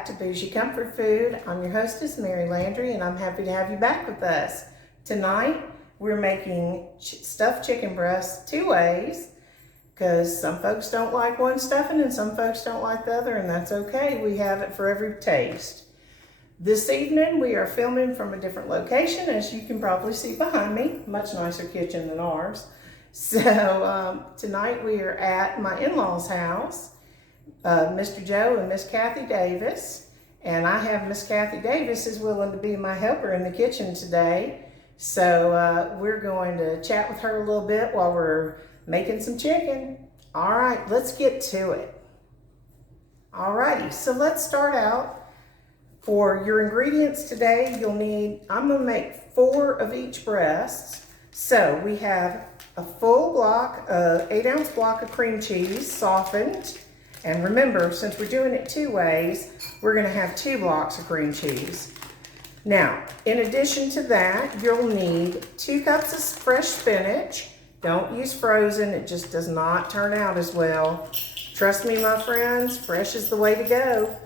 back to Bougie Comfort Food. I'm your hostess, Mary Landry, and I'm happy to have you back with us. Tonight, we're making stuffed chicken breasts two ways, because some folks don't like one stuffing and some folks don't like the other, and that's okay. We have it for every taste. This evening, we are filming from a different location, as you can probably see behind me. Much nicer kitchen than ours. So tonight we are at my in-laws' house. Mr. Joe and Miss Kathy Davis, and I have Miss Kathy Davis is willing to be my helper in the kitchen today. So we're going to chat with her a little bit while we're making some chicken. All right, let's get to it. All righty, so let's start out. For your ingredients today, you'll need, I'm gonna make 4 of each breast. So we have a full block, 8-ounce block of cream cheese, softened. And remember, since we're doing it two ways, we're gonna have 2 blocks of cream cheese. Now, in addition to that, you'll need 2 cups of fresh spinach. Don't use frozen, it just does not turn out as well. Trust me, my friends, fresh is the way to go.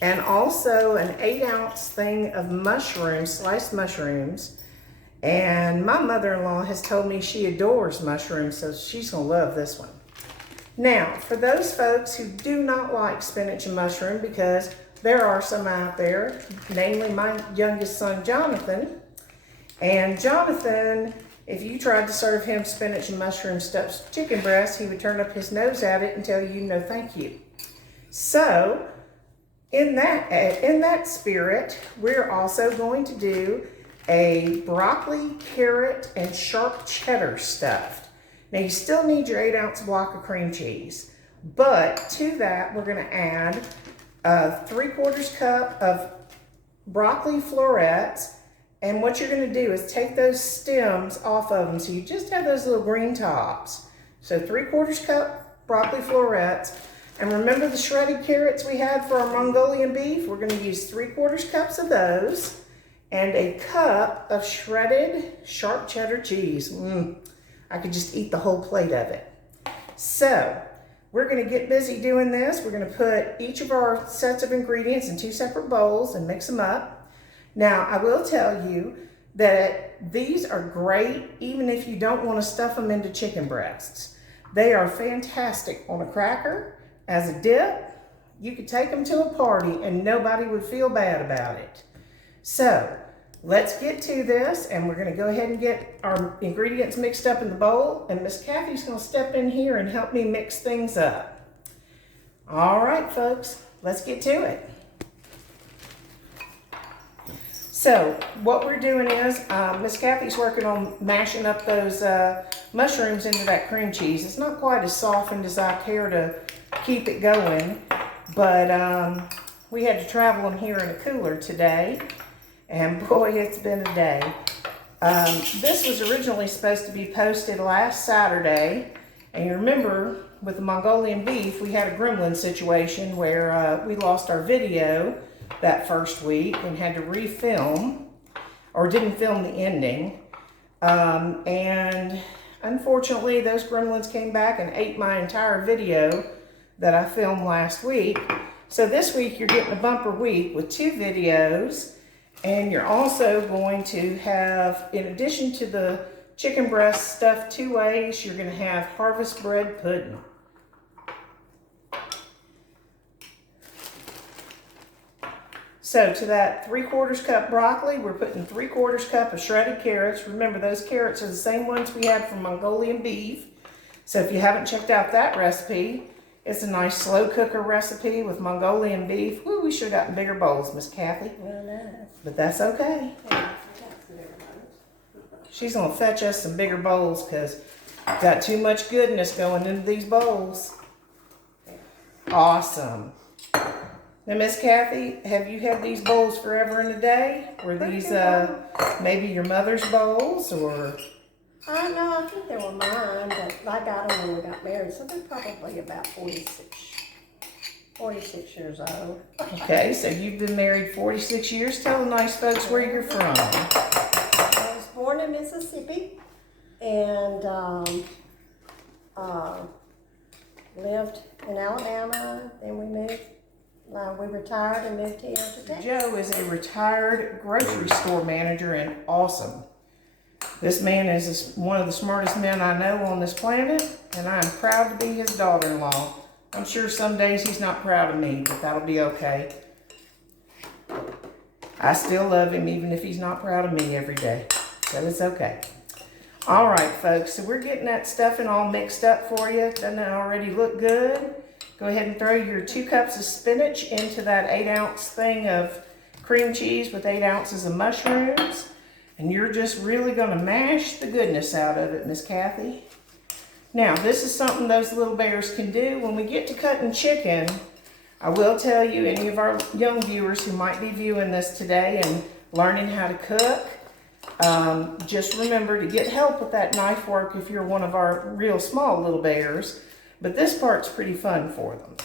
And also an 8-ounce thing of mushrooms, sliced mushrooms. And my mother-in-law has told me she adores mushrooms, so she's gonna love this one. Now, for those folks who do not like spinach and mushroom, because there are some out there, namely my youngest son, Jonathan. And Jonathan, if you tried to serve him spinach and mushroom stuffed chicken breast, he would turn up his nose at it and tell you no thank you. So, in that spirit, we're also going to do a broccoli, carrot, and sharp cheddar stuffed. Now you still need your 8-ounce block of cream cheese, but to that we're gonna add a 3/4 cup of broccoli florets. And what you're gonna do is take those stems off of them, so you just have those little green tops. So 3/4 cup broccoli florets. And remember the shredded carrots we had for our Mongolian beef? We're gonna use 3/4 cups of those and a cup of shredded sharp cheddar cheese. I could just eat the whole plate of it. So we're gonna get busy doing this. We're gonna put each of our sets of ingredients in 2 separate bowls and mix them up. Now, I will tell you that these are great even if you don't wanna stuff them into chicken breasts. They are fantastic on a cracker, as a dip. You could take them to a party and nobody would feel bad about it. So let's get to this, and we're gonna go ahead and get our ingredients mixed up in the bowl, and Miss Kathy's gonna step in here and help me mix things up. All right, folks, let's get to it. So what we're doing is, Miss Kathy's working on mashing up those mushrooms into that cream cheese. It's not quite as softened as I care to keep it going, but we had to travel them here in a cooler today. And boy, it's been a day. This was originally supposed to be posted last Saturday. And you remember, with the Mongolian beef, we had a gremlin situation where we lost our video that first week and had to refilm, or didn't film the ending. And unfortunately, those gremlins came back and ate my entire video that I filmed last week. So this week, you're getting a bumper week with 2 videos. And you're also going to have, in addition to the chicken breast stuffed 2 ways, you're going to have harvest bread pudding. So to that 3/4 cup broccoli, we're putting 3/4 cup of shredded carrots. Remember, those carrots are the same ones we had from Mongolian beef. So if you haven't checked out that recipe, it's a nice slow cooker recipe with Mongolian beef. Woo, we should have gotten bigger bowls, Miss Kathy. Well, no. But that's okay. She's gonna fetch us some bigger bowls because got too much goodness going into these bowls. Awesome. Now, Miss Kathy, have you had these bowls forever and a day? Were these maybe your mother's bowls, or? No, I think they were mine, but I got them when we got married, so they're probably about 46 years old. Okay, so you've been married 46 years. Tell the nice folks where you're from. I was born in Mississippi and lived in Alabama. Then we moved We retired and moved here to Texas. Joe is a retired grocery store manager and awesome. This man is one of the smartest men I know on this planet, and I'm proud to be his daughter-in-law. I'm sure some days he's not proud of me, but that'll be okay. I still love him even if he's not proud of me every day, so it's okay. All right, folks, so we're getting that stuffing all mixed up for you. Doesn't it already look good? Go ahead and throw your 2 cups of spinach into that 8-ounce thing of cream cheese with 8 ounces of mushrooms. And you're just really gonna mash the goodness out of it, Miss Kathy. Now, this is something those little bears can do. When we get to cutting chicken, I will tell you, any of our young viewers who might be viewing this today and learning how to cook, just remember to get help with that knife work if you're one of our real small little bears. But this part's pretty fun for them.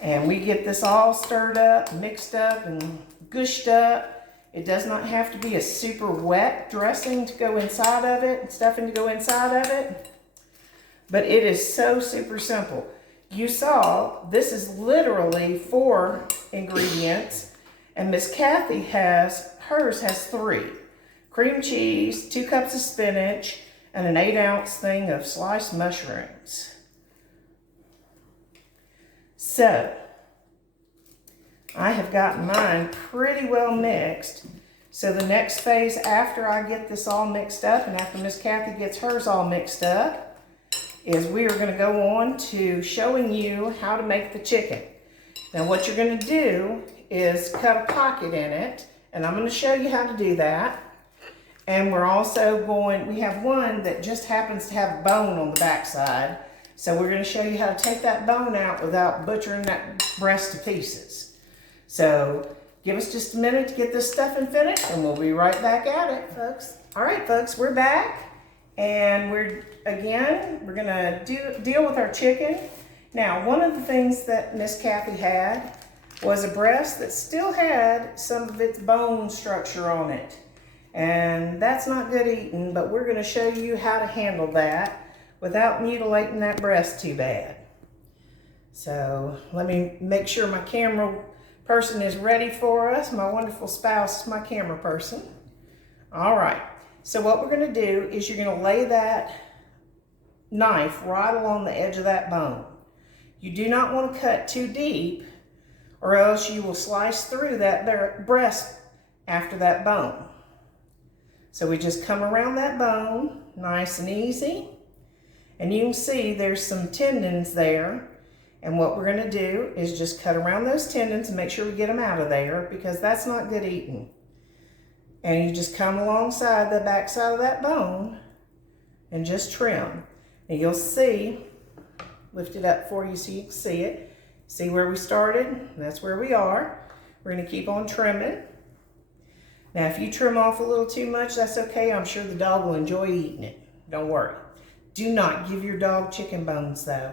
And we get this all stirred up, mixed up, and gushed up. It does not have to be a super wet dressing to go inside of it, and stuffing to go inside of it. But it is so super simple. You saw, this is literally 4 ingredients, and Miss Kathy hers has 3. Cream cheese, 2 cups of spinach, and an 8-ounce thing of sliced mushrooms. So, I have gotten mine pretty well mixed. So the next phase after I get this all mixed up, and after Miss Kathy gets hers all mixed up, is we are going to go on to showing you how to make the chicken. Now what you're going to do is cut a pocket in it, and I'm going to show you how to do that. And we're also we have one that just happens to have a bone on the backside. So we're going to show you how to take that bone out without butchering that breast to pieces. So give us just a minute to get this stuffing finished, and we'll be right back at it, folks. All right, folks, we're back. And we're going to deal with our chicken. Now, one of the things that Miss Kathy had was a breast that still had some of its bone structure on it. And that's not good eating, but we're going to show you how to handle that without mutilating that breast too bad. So let me make sure my camera person is ready for us. My wonderful spouse is my camera person. All right. So what we're going to do is you're going to lay that knife right along the edge of that bone. You do not want to cut too deep, or else you will slice through that breast after that bone. So we just come around that bone, nice and easy. And you can see there's some tendons there. And what we're going to do is just cut around those tendons and make sure we get them out of there, because that's not good eating. And you just come alongside the back side of that bone and just trim. And you'll see, lift it up for you so you can see it. See where we started? That's where we are. We're going to keep on trimming. Now, if you trim off a little too much, that's okay. I'm sure the dog will enjoy eating it. Don't worry. Do not give your dog chicken bones, though.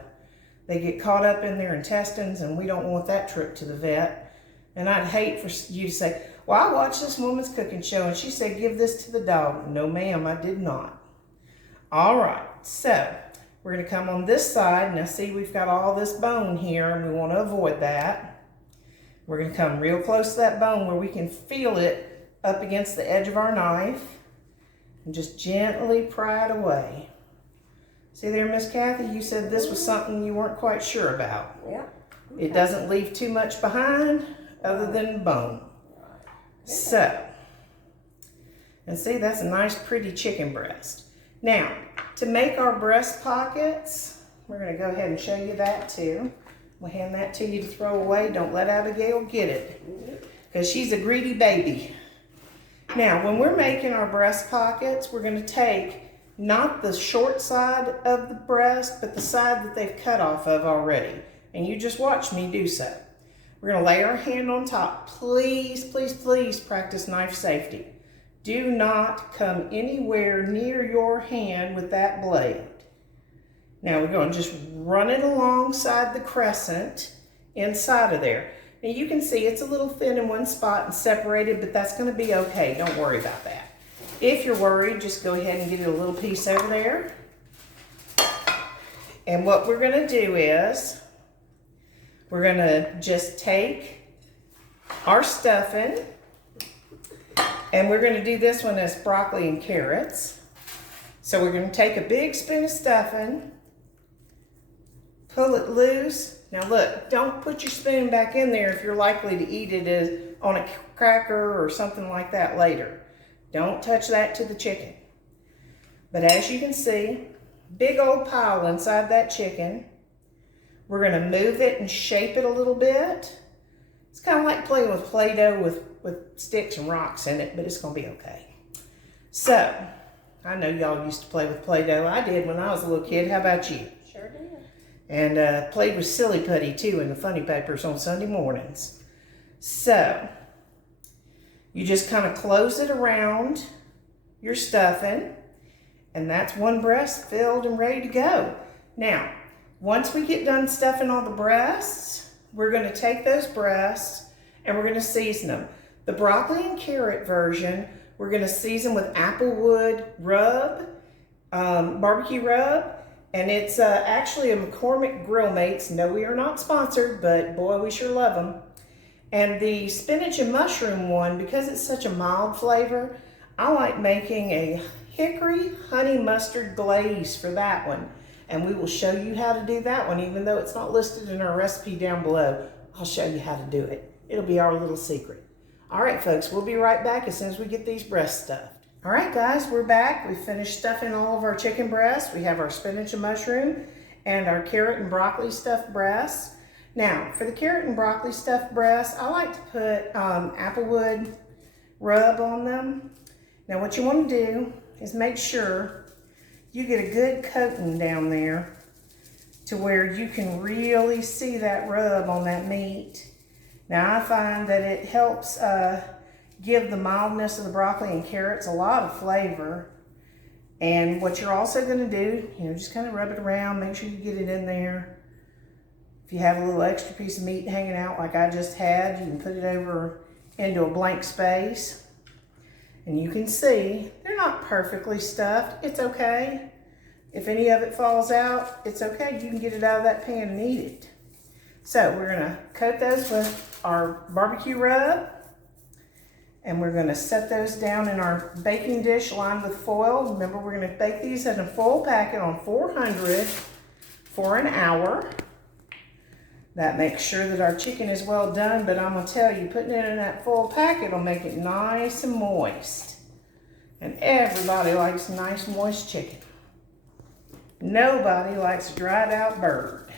They get caught up in their intestines, and we don't want that trip to the vet. And I'd hate for you to say, well, I watched this woman's cooking show, and she said, give this to the dog. No, ma'am, I did not. All right, so we're going to come on this side. Now, see, we've got all this bone here, and we want to avoid that. We're going to come real close to that bone where we can feel it up against the edge of our knife, and just gently pry it away. See there, Miss Kathy, you said this was something you weren't quite sure about. Yeah. It doesn't leave too much behind other than bone. So, and see, that's a nice pretty chicken breast. Now, to make our breast pockets, we're going to go ahead and show you that too. We'll hand that to you to throw away. Don't let Abigail get it, because she's a greedy baby. Now, when we're making our breast pockets, we're going to take not the short side of the breast, but the side that they've cut off of already. And you just watch me do so. We're going to lay our hand on top. Please, please, please practice knife safety. Do not come anywhere near your hand with that blade. Now we're going to just run it alongside the crescent inside of there. Now you can see it's a little thin in one spot and separated, but that's going to be okay. Don't worry about that. If you're worried, just go ahead and get it a little piece over there. And what we're going to do is we're gonna just take our stuffing, and we're gonna do this one as broccoli and carrots. So we're gonna take a big spoon of stuffing, pull it loose. Now look, don't put your spoon back in there if you're likely to eat it as on a cracker or something like that later. Don't touch that to the chicken. But as you can see, big old pile inside that chicken. We're gonna move it and shape it a little bit. It's kind of like playing with Play-Doh with sticks and rocks in it, but it's gonna be okay. So, I know y'all used to play with Play-Doh. I did when I was a little kid. How about you? Sure did. And played with Silly Putty too in the funny papers on Sunday mornings. So, you just kind of close it around your stuffing, and that's one breast filled and ready to go. Now, once we get done stuffing all the breasts, we're going to take those breasts and we're going to season them. The broccoli and carrot version, we're going to season with applewood rub, barbecue rub, and it's actually a McCormick Grill Mates. No, we are not sponsored, but boy, we sure love them. And the spinach and mushroom one, because it's such a mild flavor, I like making a hickory honey mustard glaze for that one. And we will show you how to do that one, even though it's not listed in our recipe down below. I'll show you how to do it. It'll be our little secret. All right, folks, we'll be right back as soon as we get these breasts stuffed. All right, guys, we're back. We finished stuffing all of our chicken breasts. We have our spinach and mushroom and our carrot and broccoli stuffed breasts. Now, for the carrot and broccoli stuffed breasts, I like to put applewood rub on them. Now, what you want to do is make sure you get a good coating down there to where you can really see that rub on that meat. Now I find that it helps give the mildness of the broccoli and carrots a lot of flavor. And what you're also gonna do, just kind of rub it around, make sure you get it in there. If you have a little extra piece of meat hanging out like I just had, you can put it over into a blank space. And you can see, they're not perfectly stuffed. It's okay. If any of it falls out, it's okay. You can get it out of that pan and eat it. So we're gonna coat those with our barbecue rub. And we're gonna set those down in our baking dish lined with foil. Remember, we're gonna bake these in a foil packet on 400 for an hour. That makes sure that our chicken is well done, but I'm gonna tell you, putting it in that foil packet will make it nice and moist. And everybody likes nice moist chicken. Nobody likes a dried out bird.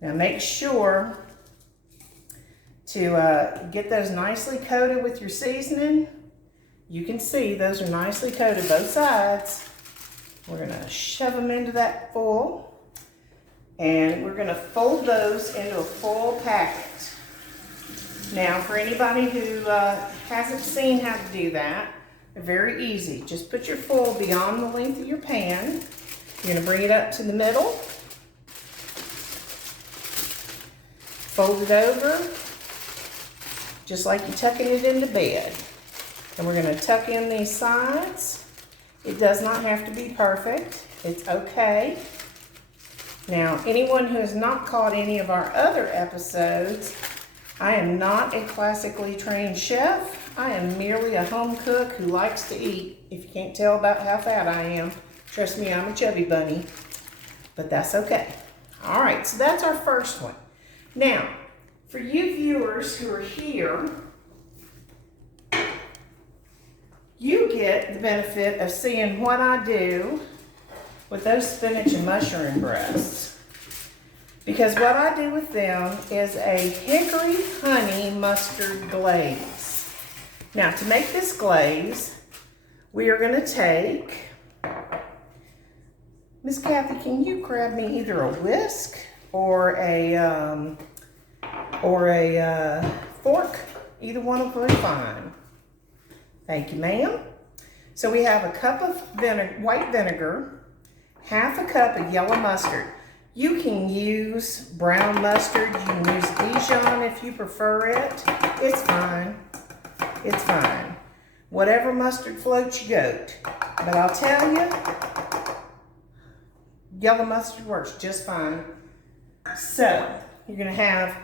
Now make sure to get those nicely coated with your seasoning. You can see those are nicely coated both sides. We're gonna shove them into that foil. And we're gonna fold those into a foil packet. Now, for anybody who hasn't seen how to do that, they're very easy. Just put your foil beyond the length of your pan. You're gonna bring it up to the middle. Fold it over, just like you're tucking it into bed. And we're gonna tuck in these sides. It does not have to be perfect. It's okay. Now, anyone who has not caught any of our other episodes, I am not a classically trained chef. I am merely a home cook who likes to eat. If you can't tell about how fat I am, trust me, I'm a chubby bunny, but that's okay. All right, so that's our first one. Now, for you viewers who are here, you get the benefit of seeing what I do with those spinach and mushroom breasts. Because what I do with them is a hickory honey mustard glaze. Now to make this glaze, we are gonna take, Miss Kathy, can you grab me either a whisk or a fork? Either one will be fine. Thank you, ma'am. So we have a cup of white vinegar, half a cup of yellow mustard. You can use brown mustard. You can use Dijon if you prefer it. It's fine. It's fine. Whatever mustard floats your goat. But I'll tell you, yellow mustard works just fine. So you're gonna have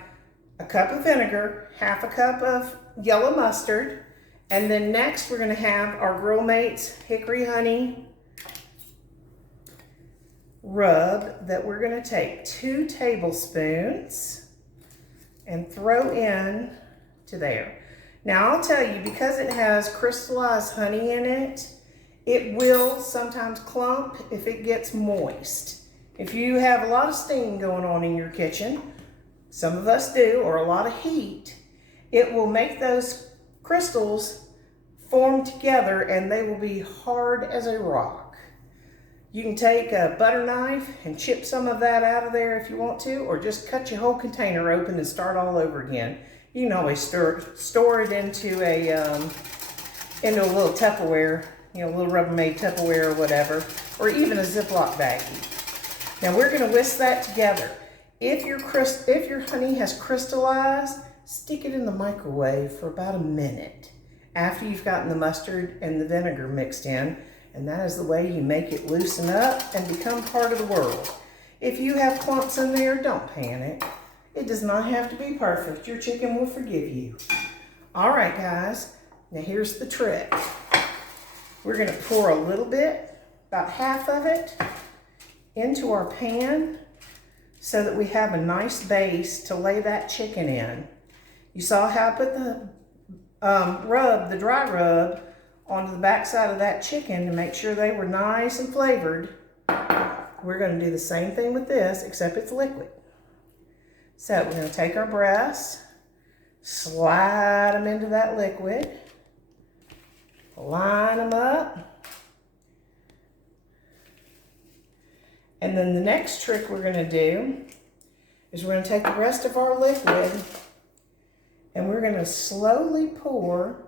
a cup of vinegar, half a cup of yellow mustard, and then next we're gonna have our Grill Mates Hickory Honey rub that we're gonna take 2 tablespoons and throw in to there. Now I'll tell you, because it has crystallized honey in it, it will sometimes clump if it gets moist. If you have a lot of steam going on in your kitchen, some of us do, or a lot of heat, it will make those crystals form together and they will be hard as a rock. You can take a butter knife and chip some of that out of there if you want to, or just cut your whole container open and start all over again. You can always store it into a little Tupperware, you know, a little Rubbermaid Tupperware or whatever, or even a Ziploc baggie. Now we're gonna whisk that together. If your honey has crystallized, stick it in the microwave for about a minute after you've gotten the mustard and the vinegar mixed in, and that is the way you make it loosen up and become part of the world. If you have clumps in there, don't panic. It does not have to be perfect. Your chicken will forgive you. All right, guys, now here's the trick. We're gonna pour a little bit, about half of it, into our pan so that we have a nice base to lay that chicken in. You saw how I put the the dry rub, onto the back side of that chicken to make sure they were nice and flavored. We're gonna do the same thing with this, except it's liquid. So we're gonna take our breasts, slide them into that liquid, line them up, and then the next trick we're gonna do is we're gonna take the rest of our liquid and we're gonna slowly pour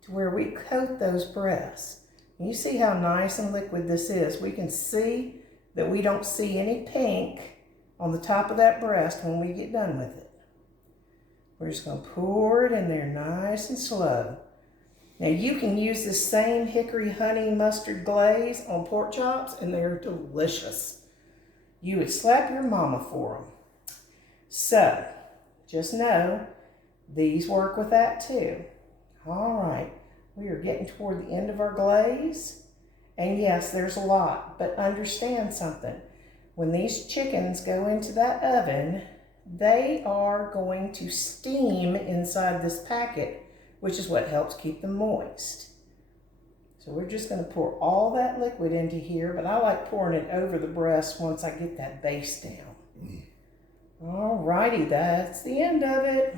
to where we coat those breasts. And you see how nice and liquid this is. We can see that we don't see any pink on the top of that breast when we get done with it. We're just gonna pour it in there nice and slow. Now you can use the same hickory honey mustard glaze on pork chops and they're delicious. You would slap your mama for them. So, just know, these work with that too. All right, we are getting toward the end of our glaze. And yes, there's a lot, but understand something. When these chickens go into that oven, they are going to steam inside this packet, which is what helps keep them moist. So we're just gonna pour all that liquid into here, but I like pouring it over the breast once I get that base down. All righty, that's the end of it.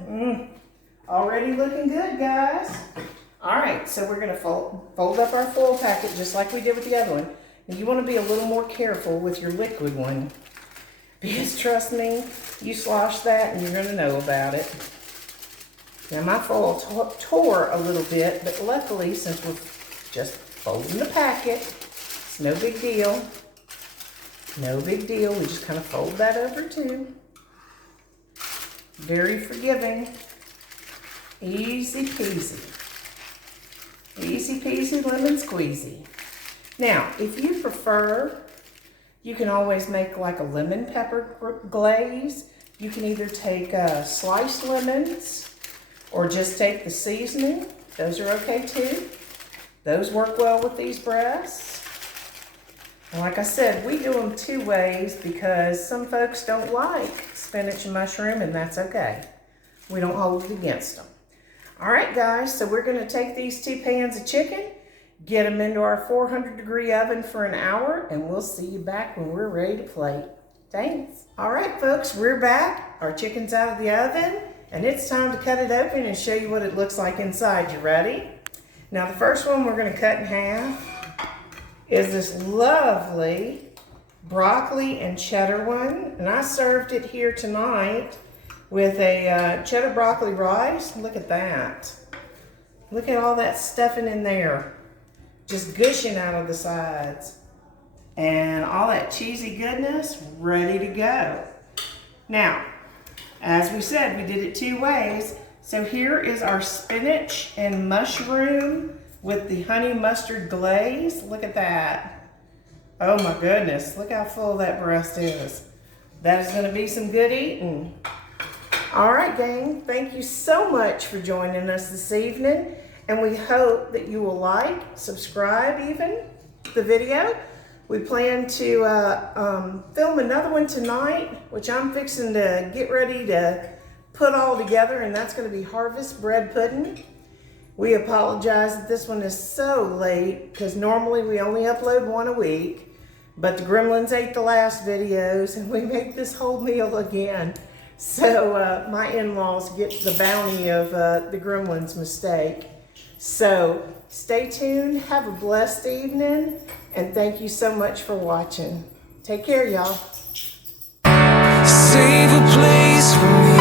Already looking good, guys. All right, so we're gonna fold up our foil packet just like we did with the other one. And you wanna be a little more careful with your liquid one, because trust me, you slosh that and you're gonna know about it. Now my foil tore a little bit, but luckily, since we're just folding the packet, it's no big deal. No big deal, we just kind of fold that over too. Very forgiving. Easy peasy. Easy peasy lemon squeezy. Now, if you prefer, you can always make like a lemon pepper glaze. You can either take sliced lemons or just take the seasoning. Those are okay too. Those work well with these breasts. And like I said, we do them 2 ways because some folks don't like spinach and mushroom, and that's okay. We don't hold it against them. All right, guys, so we're gonna take these 2 pans of chicken, get them into our 400-degree oven for an hour, and we'll see you back when we're ready to plate. Thanks. All right, folks, we're back. Our chicken's out of the oven, and it's time to cut it open and show you what it looks like inside. You ready? Now, the first one we're gonna cut in half is this lovely broccoli and cheddar one, and I served it here tonight with a cheddar broccoli rice. Look at that. Look at all that stuffing in there, just gushing out of the sides. And all that cheesy goodness ready to go. Now, as we said, we did it 2 ways. So here is our spinach and mushroom with the honey mustard glaze. Look at that. Oh my goodness, look how full that breast is. That is going to be some good eating. All right, gang. Thank you so much for joining us this evening. And we hope that you will like, subscribe even, the video. We plan to film another one tonight, which I'm fixing to get ready to put all together, and that's going to be harvest bread pudding. We apologize that this one is so late, because normally we only upload one a week, but the gremlins ate the last videos, and we make this whole meal again. So my in-laws get the bounty of the gremlins' mistake. So stay tuned, have a blessed evening, and thank you so much for watching. Take care, y'all. Save a place for me.